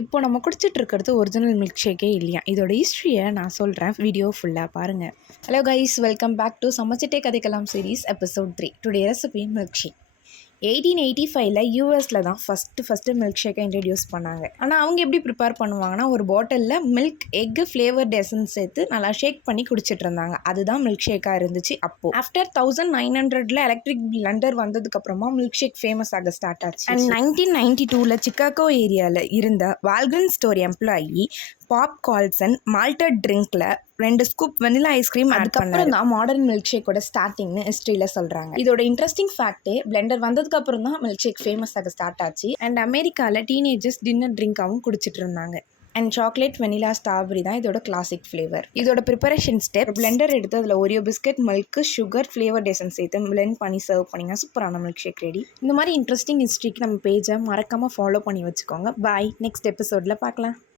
இப்போ நம்ம குடிச்சிட்டு இருக்கிறது ஒரிஜினல் மில்க் ஷேக்கே இல்லையா. இதோட ஹிஸ்ட்ரியை நான் சொல்கிறேன், வீடியோ ஃபுல்லாக பாருங்கள். Hello guys, welcome back to சமைச்சிட்டே கதைக்கலாம் series episode 3. Today recipe milk shake. 1885 யூஎஸில் தான் ஃபஸ்ட்டு மில்க் ஷேக்கை இன்ட்ரடியூஸ் பண்ணாங்க. ஆனால் அவங்க எப்படி ப்ரிப்பேர் பண்ணுவாங்கன்னா, ஒரு பாட்டிலில் மில்க் எக்கு ஃப்ளேவர்ட் எசன்ஸ் சேர்த்து நல்லா ஷேக் பண்ணி குடிச்சிட்டு இருந்தாங்க. அதுதான் மில்க் ஷேக்காக இருந்துச்சு அப்போ. ஆஃப்டர் 1900 எலக்ட்ரிக் பிளண்டர் வந்ததுக்கப்புறமா மில்க் ஷேக் ஃபேமஸ் ஆக ஸ்டார்ட் ஆச்சு. அண்ட் 1992 சிக்காகோ ஏரியாவில் இருந்த Walgreen store employee Pop Coulson malted ட்ரிங்க்ல 2 ஸ்கூப் வெனிலா ஐஸ்கிரீம் அதுக்கப்புறம் தான் மாடர்ன் மில்க் ஷேக்கோட ஸ்டார்டிங்னு ஹிஸ்ட்ரியில் சொல்கிறாங்க. இதோட இன்ட்ரெஸ்டிங் ஃபேக்டே, பிளெண்டர் வந்ததுக்கப்புறம் தான் மில்க் ஷேக் ஃபேமஸ் ஆக ஸ்டார்ட் ஆச்சு. அண்ட் அமெரிக்காவில் டீனேஜர்ஸ் டின்னர் ட்ரிங்காகவும் குடிச்சிட்டு இருந்தாங்க. அண்ட் சாக்லேட் வெனிலா ஸ்ட்ராபெரி தான் இதோட கிளாசிக் ஃப்ளேவர். இதோட ப்ரிப்பரேஷன் ஸ்டெப், பிளெண்டர் எடுத்து அதில் Oreo biscuit, milk, sugar, flavour essence சேர்த்து பிளெண்ட் பண்ணி சர்வ் பண்ணிங்க சூப்பரான மில்க் ஷேக் ரெடி. இந்த மாதிரி இன்ட்ரெஸ்டிங் ஹிஸ்ட்ரிக்கு நம்ம பேஜை மறக்காமல் ஃபாலோ பண்ணி வச்சுக்கோங்க. பாய், நெக்ஸ்ட் எபிசோடில் பார்க்கலாம்.